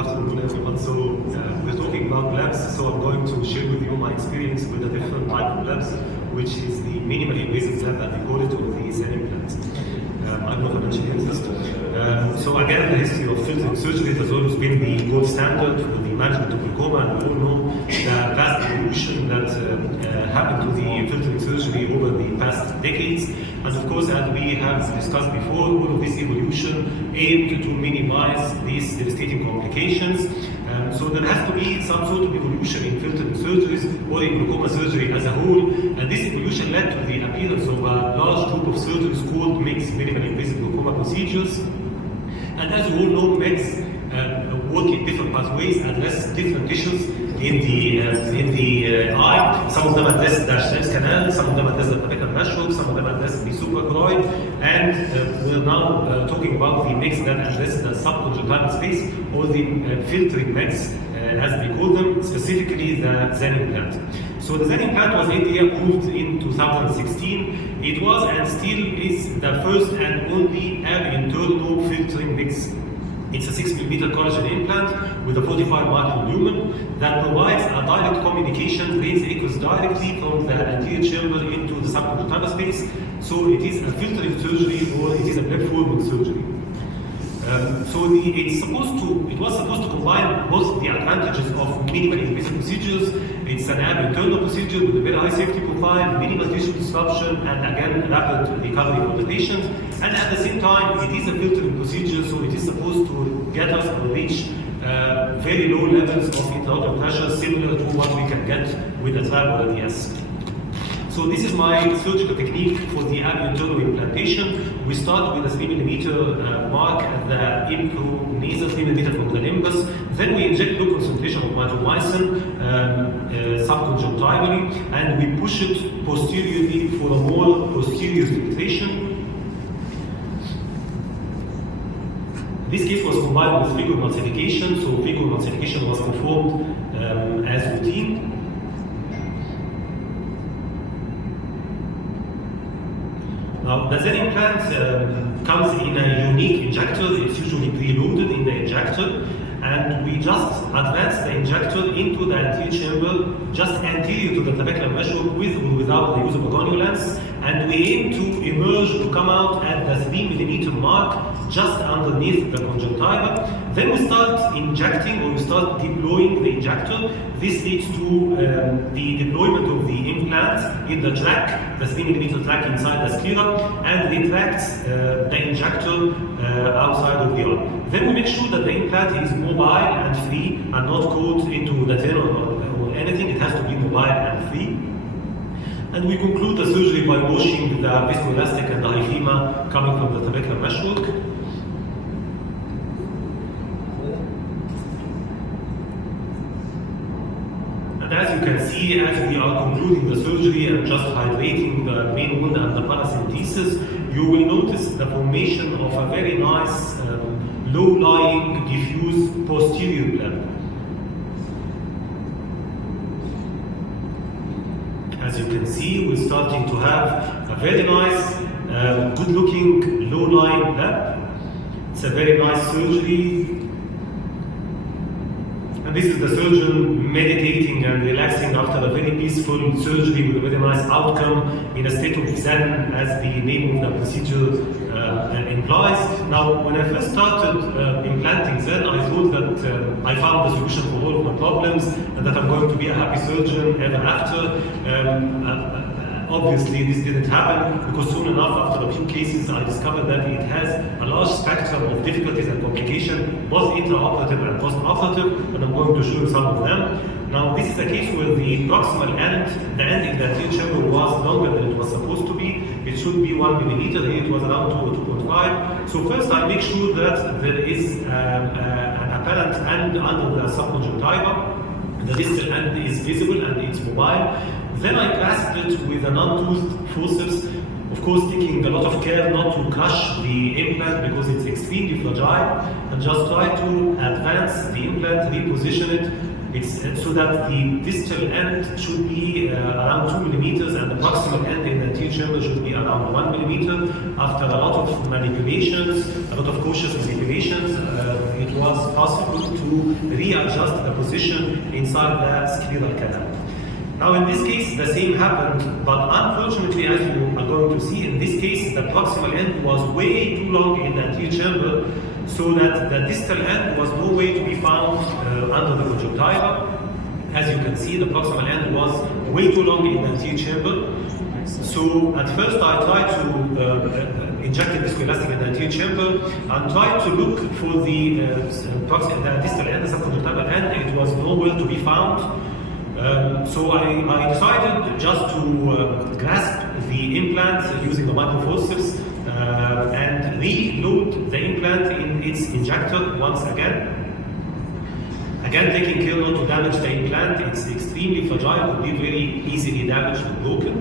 afternoon, everyone. So we're talking about labs, so I'm going to share with you my experience with the different type of labs, which is the minimally invasive lab that we call it, or the Zen implant. I'm not a financial analyst. So again, the history of filtering surgery has always been the gold standard for the management of glaucoma, and we all know the vast evolution that happened to the filtering surgery over the past decades. And of course, as we have discussed before, all of this evolution aimed to minimize these devastating complications. So there has to be some sort of evolution in filtering surgeries or in glaucoma surgery as a whole. And this evolution led to the appearance of a large group of surgeries called mixed minimally invasive glaucoma procedures. And as you all know, MIGS work in different pathways, address different issues in the eye. Some of them address the Schnepp's canal, some of them address the trabecular meshwork, some of them address the suprachoroid, and we're now talking about the MIGS that address the subconjunctival space, or the filtering MIGS, as we call them, specifically the Zen implant. So the Zen implant was FDA approved in 2016. It was and still is the first and only ab-internal filtering MIGS. It's a 6mm collagen implant with a 45 micron lumen that provides a direct communication, rays echoes directly from the anterior chamber into the subconjunctival space. So it is a filtering surgery, or it is a bleb-forming surgery. It was supposed to combine both the advantages of minimally invasive procedures. It's an ab-internal procedure with a very high safety profile, minimal tissue disruption, and again, rapid recovery for the patient. And at the same time, it is a filtering procedure, so it is supposed to get us or reach very low levels of intraocular pressure, similar to what we can get with a TRAB or a DS. So this is my surgical technique for the ab-internal implantation. We start with a 3mm mark at the intranasal, 3mm from the limbus. Then we inject low concentration of mitomycin subconjunctivally, and we push it posteriorly for a more posterior filtration. This case was combined with phaco emulsification, so phaco emulsification was performed as routine. Now, the Zen implant comes in a unique injector. It's usually preloaded in the injector, and we just advance the injector into the anterior chamber, just anterior to the trabecular meshwork, with or without the use of a gonio lens, and we aim to emerge, to come out at the 3mm mark, just underneath the conjunctiva. Then we start injecting, or we start deploying the injector. This leads to the deployment of the implant in the track, the 3mm track inside the sclera, and retracts the injector outside of the eye. Then we make sure that the implant is mobile and free, and not caught into the tail or anything. It has to be mobile and free. And we conclude the surgery by washing the viscoelastic and the hyphema coming from the trabecular meshwork. And as you can see, as we are concluding the surgery and just hydrating the main wound and the paracentesis, you will notice the formation of a very nice low-lying diffuse posterior bleb. As you can see, we're starting to have a very nice, good-looking low-lying bleb. It's a very nice surgery. And this is the surgeon meditating and relaxing after a very peaceful surgery with a very nice outcome in a state of Zen, as the name of the procedure implies. Now, when I first started implanting Zen, I thought that I found the solution for all of my problems, and that I'm going to be a happy surgeon ever after. Obviously, this didn't happen, because soon enough, after a few cases, I discovered that it has a large spectrum of difficulties and complications, both intraoperative and post-operative, and I'm going to show you some of them. Now, this is a case where the proximal end, the end in the anterior chamber, was longer than it was supposed to be. It should be 1 millimeter, here it was around 2 or 2.5. So first, I make sure that there is an apparent end under the subconjunctiva. The distal end is visible and it's mobile. Then I grasped it with a non-toothed forceps, of course taking a lot of care not to crush the implant because it's extremely fragile, and just try to advance the implant, reposition it It's so that the distal end should be around 2 millimeters and the proximal end in the anterior chamber should be around 1 millimeter. After a lot of manipulations, a lot of cautious manipulations, it was possible to readjust the position inside the scleral canal. Now in this case, the same happened, but unfortunately, as you are going to see, in this case, the proximal end was way too long in the anterior chamber, so that the distal end was no way to be found under the conjunctiva. As you can see, the proximal end was way too long in the anterior chamber. So at first I tried to inject the viscoelastic in the anterior chamber and tried to look for the distal end, the subconjunctival end. It was nowhere to be found. So I decided just to grasp the implant using the microforceps and reload the implant in its injector once again. Again, taking care not to damage the implant. It's extremely fragile, could be very easily damaged or broken.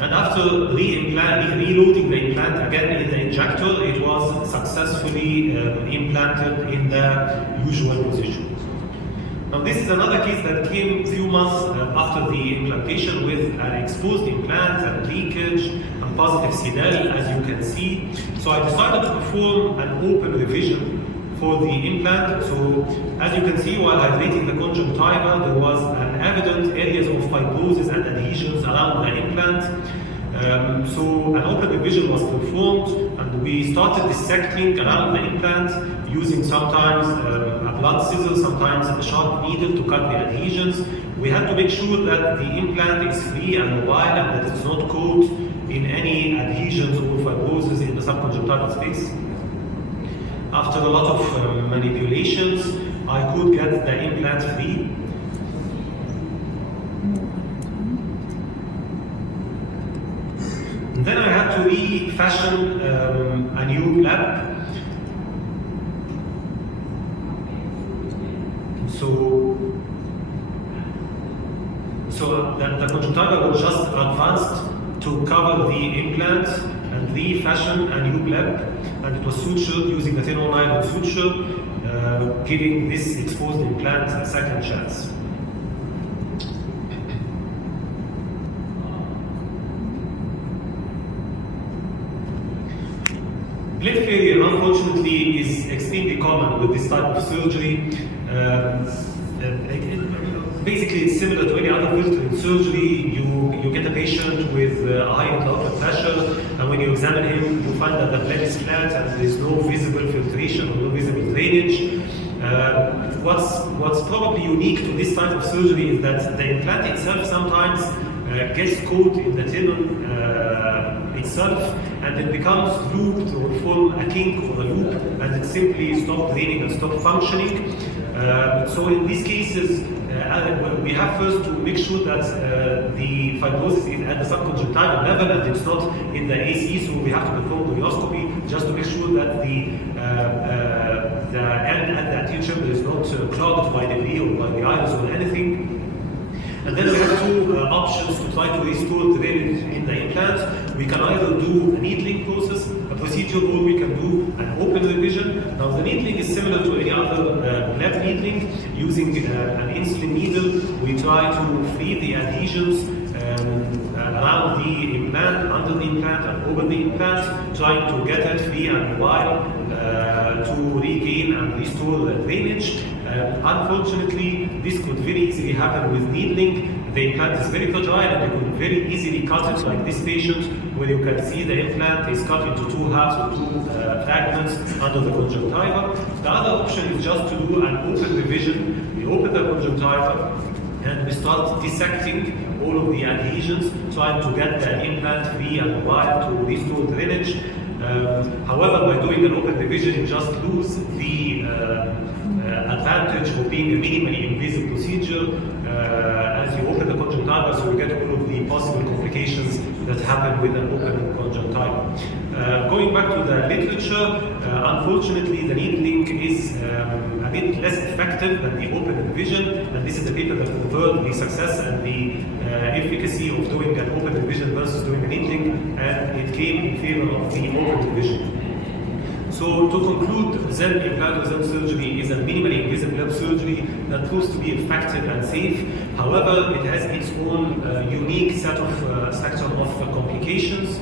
And after reloading the implant again in the injector, it was successfully implanted in the usual position. Now this is another case that came a few months after the implantation with an exposed implant and leakage and positive CDEL, as you can see. So I decided to perform an open revision for the implant. So as you can see, while hydrating the conjunctiva, there was an evident areas of fibrosis and adhesions around the implant. So an open revision was performed and we started dissecting around the implant using sometimes a blunt scissor, sometimes a sharp needle to cut the adhesions. We had to make sure that the implant is free and mobile and that it's not caught in any adhesions or fibrosis in the subconjunctival space. After a lot of manipulations, I could get the implant free. And then I had to refashion a new flap. So the conjunctiva was just advanced to cover the implant and refashion a new flap, and it was sutured using the thin nylon suture, giving this exposed implant a second chance. Bleb failure, unfortunately, is extremely common with this type of surgery. Basically, it's similar to any other filtering surgery. You get a patient with a high intraocular pressure, and when you examine him, you find that the bleb is flat and there is no visible filtration or no visible drainage. What's probably unique to this type of surgery is that the implant itself sometimes gets caught in the tenon itself, and it becomes looped or form a kink or a loop, and it simply stops draining and stops functioning. So in these cases, we have first to make sure that the fibrosis is at the subconjunctival level and it's not in the AC, so we have to perform goniooscopy just to make sure that the end at the anterior chamber is not clogged by debris or by the iris or anything. And then we have two options to try to restore drainage in the implant. We can either do a needling process, a procedure, or we can do an open revision. Now the needling is similar to any other bleb needling. Using an insulin needle, we try to free the adhesions around the implant, under the implant, and over the implant, trying to get it free and mobile to regain and restore the drainage. Unfortunately, this could very easily happen with needling. The implant is very fragile and you could very easily cut it like this patient, where you can see the implant is cut into two halves or two fragments under the conjunctiva. The other option is just to do an open revision. We open the conjunctiva and we start dissecting all of the adhesions, trying to get the implant free and mobile to restore drainage. However, by doing an open revision, you just lose the advantage of being a minimally invasive procedure as you open the conjunctiva, so you get all of the possible complications that happen with an open conjunctiva. Going back to the literature, unfortunately the needling is a bit less effective than the open revision, and this is the paper that confirmed the success and the efficacy of doing an open revision versus doing a needling, and it came in favor of the open revision. So to conclude, Zen implantosome surgery is a minimally invasive lap surgery that proves to be effective and safe. However, it has its own unique set of spectrum of complications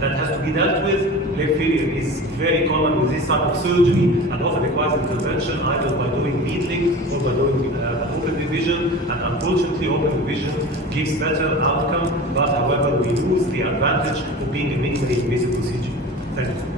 that has to be dealt with. Leg failure is very common with this type of surgery and often requires intervention either by doing needling or by doing open revision. And unfortunately, open revision gives better outcome, but however, we lose the advantage of being a minimally invasive procedure. Thank you so much.